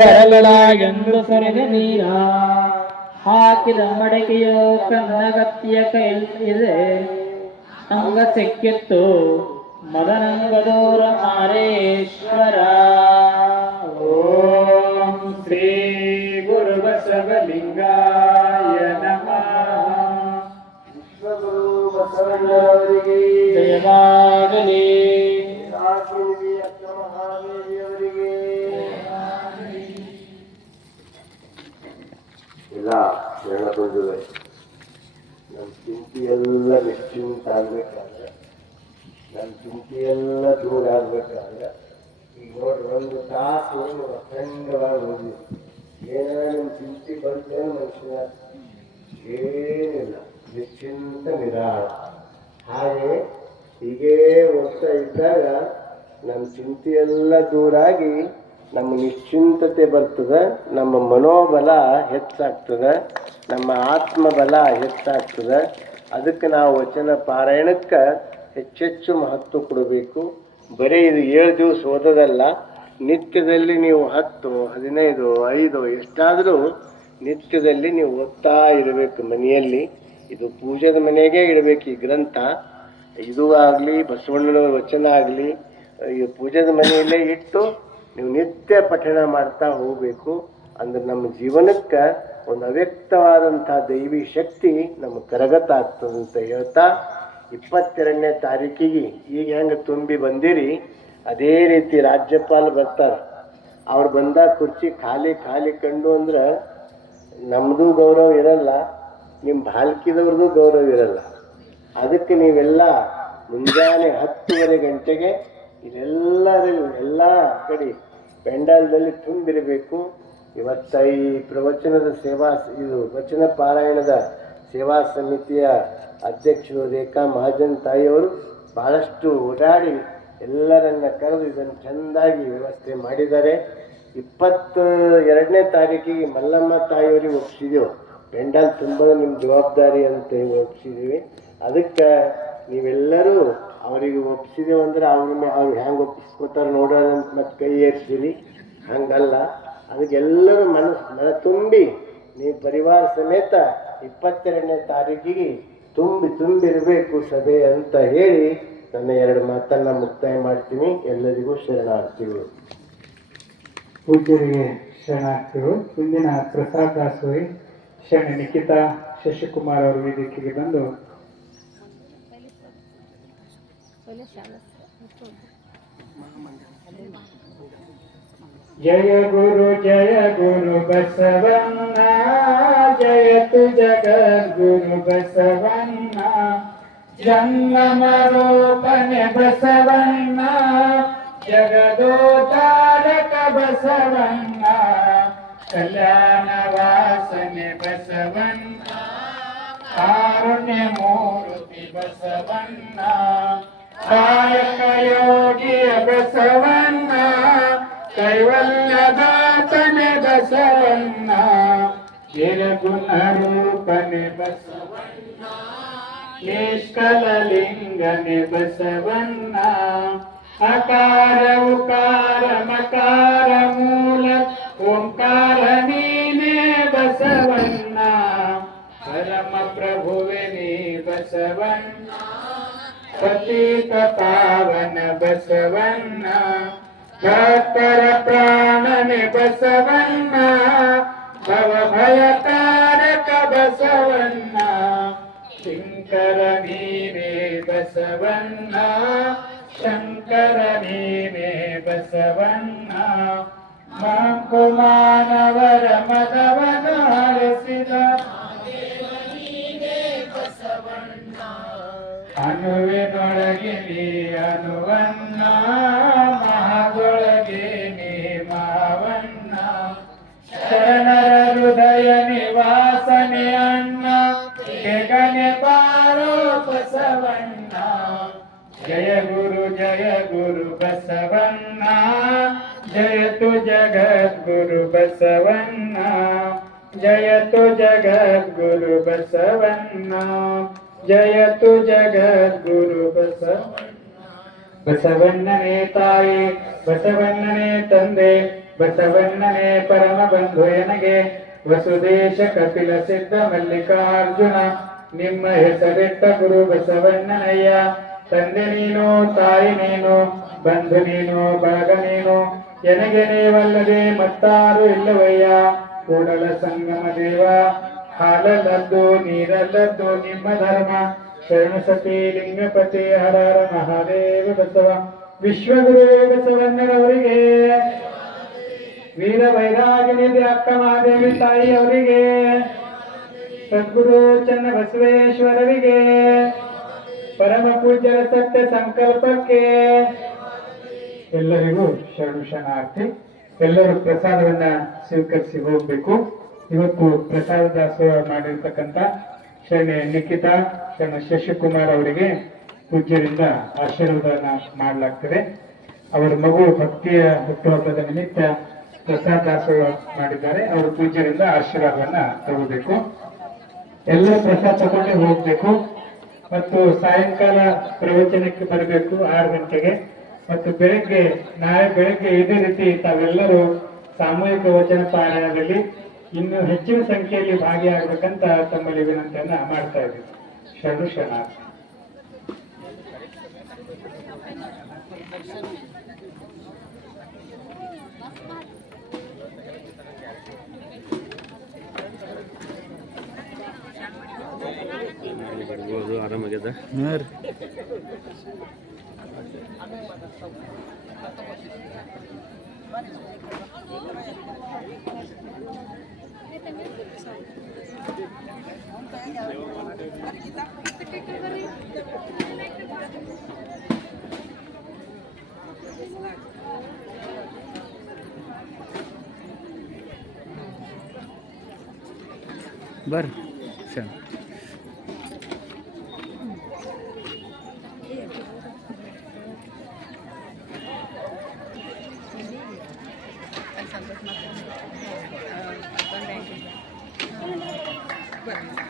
ಎರಗಳಾಗೆಂದು ಸರಿದ ನೀರ. ಹಾಕಿದ ಮಡಕೆಯ ಕನ್ನಗತ್ತಿಯ ಇದೆ ಅಂಗ ಸಿಕ್ಕಿತ್ತು ಮದನಂಗದೋರ ಮಾರೇಶ್ವರ ಓಂ ಶ್ರೀ ಗುರು ಬಸವಲಿಂಗಾಯ ನಮಃ. ವಿಶ್ವಗುರು ಬಸವಣ್ಣವರಿಗೆ ಬಂದಿದೆ ನಮ್ಮ ಚಿಂತೆ ಎಲ್ಲ ನಿಶ್ಚಿಂತ ಆಗ್ಬೇಕಾದ್ರೆ ನಮ್ಮ ಚಿಂತೆ ಎಲ್ಲ ದೂರ ಆಗ್ಬೇಕಾದ್ರೆ ಈಗ ನೋಡ್ರಿ ಒಂದು ತಾಸು ಅಖಂಡವಾಗಿ ಹೋಗಿ ಏನಾರ ನಿಮ್ಮ ಚಿಂತೆ ಬಂತೇನು ಮನುಷ್ಯನ ಏನಿಲ್ಲ ನಿಶ್ಚಿಂತ ನಿರಾಳ ಹಾಗೆ ಹೀಗೇ ಹೋಗ್ತಾ ಇದ್ದಾಗ ನಮ್ಮ ಚಿಂತೆ ಎಲ್ಲ ದೂರಾಗಿ ನಮ್ಮ ನಿಶ್ಚಿಂತತೆ ಬರ್ತದೆ, ನಮ್ಮ ಮನೋಬಲ ಹೆಚ್ಚಾಗ್ತದೆ, ನಮ್ಮ ಆತ್ಮಬಲ ಹೆಚ್ಚಾಗ್ತದೆ. ಅದಕ್ಕೆ ನಾವು ವಚನ ಪಾರಾಯಣಕ್ಕೆ ಹೆಚ್ಚೆಚ್ಚು ಮಹತ್ವ ಕೊಡಬೇಕು. ಬರೀ ಇದು ಏಳು ದಿವಸ ಓದೋದಲ್ಲ, ನಿತ್ಯದಲ್ಲಿ ನೀವು ಹತ್ತು, ಹದಿನೈದು, ಐದು, ಎಷ್ಟಾದರೂ ನಿತ್ಯದಲ್ಲಿ ನೀವು ಓದ್ತಾ ಇರಬೇಕು ಮನೆಯಲ್ಲಿ. ಇದು ಪೂಜೆದ ಮನೆಗೆ ಇಡಬೇಕು ಈ ಗ್ರಂಥ. ಇದು ಆಗಲಿ, ಬಸವಣ್ಣನವರ ವಚನ ಆಗಲಿ, ಈ ಪೂಜೆದ ಮನೆಯಲ್ಲೇ ಇಟ್ಟು ನೀವು ನಿತ್ಯ ಪಠಣ ಮಾಡ್ತಾ ಹೋಗಬೇಕು ಅಂದ್ರೆ ನಮ್ಮ ಜೀವನಕ್ಕೆ ಒಂದು ಅವ್ಯಕ್ತವಾದಂಥ ದೈವಿ ಶಕ್ತಿ ನಮ್ಮ ಕರಗತ ಆಗ್ತದಂತ ಹೇಳ್ತಾ ಇಪ್ಪತ್ತೆರಡನೇ ತಾರೀಕಿಗೆ ಈಗ ಹೆಂಗೆ ತುಂಬಿ ಬಂದಿರಿ, ಅದೇ ರೀತಿ ರಾಜ್ಯಪಾಲ ಬರ್ತಾರೆ. ಅವ್ರು ಬಂದಾಗ ಕುರ್ಚಿ ಖಾಲಿ ಖಾಲಿ ಕಂಡು ಅಂದ್ರೆ ನಮ್ಮದು ಗೌರವ ಇರಲ್ಲ ನಿಮ್ಮ ಬಾಲ್ಕಿದವ್ರದ್ದು ಗೌರವ ಇರಲ್ಲ. ಅದಕ್ಕೆ ನೀವೆಲ್ಲ ಮುಂಜಾನೆ ಹತ್ತುವರೆ ಗಂಟೆಗೆ ಇದೆಲ್ಲರಿಗೂ ಎಲ್ಲ ಕಡೆ ಪೆಂಡಾಲದಲ್ಲಿ ತುಂಬಿರಬೇಕು. ಇವತ್ತ ಈ ಪ್ರವಚನದ ಸೇವಾ ಇದು ವಚನ ಪಾರಾಯಣದ ಸೇವಾ ಸಮಿತಿಯ ಅಧ್ಯಕ್ಷರು, ರೇಖಾ ಮಹಾಜನ್ ತಾಯಿಯವರು ಬಹಳಷ್ಟು ಓಡಾಡಿ ಎಲ್ಲರನ್ನ ಕರೆದು ಇದನ್ನು ಚೆಂದಾಗಿ ವ್ಯವಸ್ಥೆ ಮಾಡಿದ್ದಾರೆ. ಇಪ್ಪತ್ತ ಎರಡನೇ ತಾರೀಕಿಗೆ ಮಲ್ಲಮ್ಮ ತಾಯಿಯವರಿಗೆ ಒಪ್ಪಿಸಿದೆವು ಪೆಂಡಾಲ್ ತುಂಬ ನಿಮ್ಮ ಜವಾಬ್ದಾರಿ ಅಂತ ಒಪ್ಪಿಸಿದ್ದೀವಿ ಅದಕ್ಕೆ ನೀವೆಲ್ಲರೂ ಅವರಿಗೆ ಒಪ್ಪಿಸಿದೆವು ಅಂದರೆ ಅವ್ರನ್ನ ಅವ್ರು ಹೆಂಗೆ ಒಪ್ಪಿಸ್ಕೊತಾರೆ ನೋಡೋಣ ಅಂತ ಮತ್ತೆ ಕೈ ಏರಿಸಿರಿ. ಹಂಗಲ್ಲ. ಅದಕ್ಕೆಲ್ಲರೂ ಮನಸ್ಸು ಮನ ತುಂಬಿ. ನೀವು ಪರಿವಾರ ಸಮೇತ ಇಪ್ಪತ್ತೆರಡನೇ ತಾರೀಕಿಗೆ ತುಂಬಿ ತುಂಬಿರಬೇಕು ಸಭೆ ಅಂತ ಹೇಳಿ ನನ್ನ ಎರಡು ಮಾತನ್ನ ಮುಕ್ತಾಯ ಮಾಡ್ತೀನಿ. ಎಲ್ಲರಿಗೂ ಶರಣಾರ್ಥಿಗಳು. ಪೂಜ್ಯರಿಗೆ ಶರಣಾರ್ಥಿಗಳು ಇಂದಿನ ಪ್ರಸಾದ ದಾಸೋಹಿ ಶರಣ ನಿಖಿತಾ ಶಶಿಕುಮಾರ್ ಅವರು ವೇದಿಕೆಗೆ ಬಂದು ಜಯ ಗುರು ಜಯ ಗುರು ಬಸವಣ್ಣ ಜಯತು ಜಗದ್ಗುರು ಬಸವಣ್ಣ ಜಂಗಮ ರೂಪನೆ ಬಸವಣ್ಣ ಜಗದೋತಾರಕ ಬಸವಣ್ಣ ಕಲ್ಯಾಣ ವಾಸನೆ ಬಸವಣ್ಣ ಕಾರುಣ್ಯ ಮೂರ್ತಿ ಬಸವಣ್ಣ ಕಾಯಕ ಯೋಗಿಯ बसवन्ना कैवल्यदातने बसवन्न जिरगुणरूपमे बसवन्न निष्कललिङ्गने बसवन्न अकार उकार मकार मूल ओङ्कार बसवन्न परमप्रभुवे बसवन्न पतित पावन बसवन्ना भक्तर प्राणन बसवन्ना भव भय तारक बसवन्ना शङ्कर मे मे बसवन्ना शङ्कर मे मे बसवन्ना मा कुमानवर मनवना ಅನುವಿನೊಳಗೆ ನೀ ಅನುವನ್ನ ಮಹದೊಳಗೆ ನೀ ಮಾವಣ್ಣ ಶರಣರ ಹೃದಯ ನಿವಾಸನೆ ಅಣ್ಣ ಹೆಗನೆ ಬಾರೋ ಬಸವಣ್ಣ ಜಯ ಗುರು ಜಯ ಗುರು ಬಸವಣ್ಣ, ಜಯತು ಜಗದ್ಗುರು ಬಸವಣ್ಣ. ಜಯತು ಜಗದ್ಗುರು ಬಸವಣ್ಣ. ಜಯತು ಜಗದ್ಗುರು ಬಸ. ಬಸವಣ್ಣನೇ ತಾಯಿ, ಬಸವಣ್ಣನೇ ತಂದೆ, ಬಸವಣ್ಣನೇ ಪರಮ ಬಂಧು ಎನಗೆ. ವಸುದೇಶ ಕಪಿಲ ಸಿದ್ಧ ಮಲ್ಲಿಕಾರ್ಜುನ, ನಿಮ್ಮ ಹೆಸರಿಟ್ಟ ಗುರು ಬಸವಣ್ಣನಯ್ಯ. ತಂದೆ ನೀನು, ತಾಯಿ ನೀನು, ಬಂಧು ನೀನು, ಬಳಗ ನೀನು. ಎನಗೆ ನೀವಲ್ಲದೆ ಮತ್ತಾರು ಇಲ್ಲವಯ್ಯ. ಕೂಡಲ ಸಂಗಮ ದೇವ. ಹಾಲಲ್ಲದ್ದು, ನೀರಲ್ಲದ್ದು ನಿಮ್ಮ ಧರ್ಮ. ಶರಣ ಸತಿ ಲಿಂಗಪತಿ ಹರಾರ ಹರ ಮಹಾದೇವ ಬಸವ. ವಿಶ್ವಗುರು ಬಸವಣ್ಣರವರಿಗೆ. ವೀರ ವೈರಾಗಿನಿಧಿ ಅಕ್ಕ ಮಹಾದೇವಿ ತಾಯಿ ಅವರಿಗೆ. ಸದ್ಗುರು ಚನ್ನ ಬಸವೇಶ್ವರರಿಗೆ. ಪರಮ ಪೂಜ್ಯರ ಸತ್ಯ ಸಂಕಲ್ಪಕ್ಕೆ. ಎಲ್ಲರಿಗೂ ಶರಣು ಶರಣಾರ್ಥಿ, ಎಲ್ಲರೂ ಪ್ರಸಾದವನ್ನ ಸ್ವೀಕರಿಸಿ ಹೋಗ್ಬೇಕು. ಇವತ್ತು ಪ್ರಸಾದ ದಾಸೋಹ ಮಾಡಿರ್ತಕ್ಕಂಥ ಶರಣೆ ನಿಖಿತಾ, ಶರಣ ಶಶಿಕುಮಾರ್ ಅವರಿಗೆ ಪೂಜ್ಯರಿಂದ ಆಶೀರ್ವಾದನ ಮಾಡಲಾಗ್ತದೆ. ಅವರ ಮಗು ಭಕ್ತಿಯ ಹುಟ್ಟುಹಬ್ಬದ ನಿಮಿತ್ತ ಪ್ರಸಾದ ದಾಸೋಹ ಮಾಡಿದ್ದಾರೆ. ಅವರು ಪೂಜ್ಯರಿಂದ ಆಶೀರ್ವಾದವನ್ನ ತಗೋಬೇಕು. ಎಲ್ಲರೂ ಪ್ರಸಾದ ತಗೊಂಡೇ ಹೋಗ್ಬೇಕು. ಮತ್ತು ಸಾಯಂಕಾಲ ಪ್ರವಚನಕ್ಕೆ ಬರಬೇಕು ಆರು ಗಂಟೆಗೆ. ಮತ್ತು ಬೆಳಗ್ಗೆ, ನಾಳೆ ಬೆಳಗ್ಗೆ ಇದೇ ರೀತಿ ತಾವೆಲ್ಲರೂ ಸಾಮೂಹಿಕ ವಚನ ಪಾರಾಯಣದಲ್ಲಿ ಇನ್ನು ಹೆಚ್ಚಿನ ಸಂಖ್ಯೆಯಲ್ಲಿ ಭಾಗಿಯಾಗಬೇಕಂತ ತಮ್ಮಲ್ಲಿ ವಿನಂತಿಯನ್ನ ಮಾಡ್ತಾ ಇದ್ದೀವಿ ಶರಣು ಶರಣಾರ್ಥಿ. ಬರ್ಬೋದು ಆರಾಮಾಗ್ಯದ बर चल. para.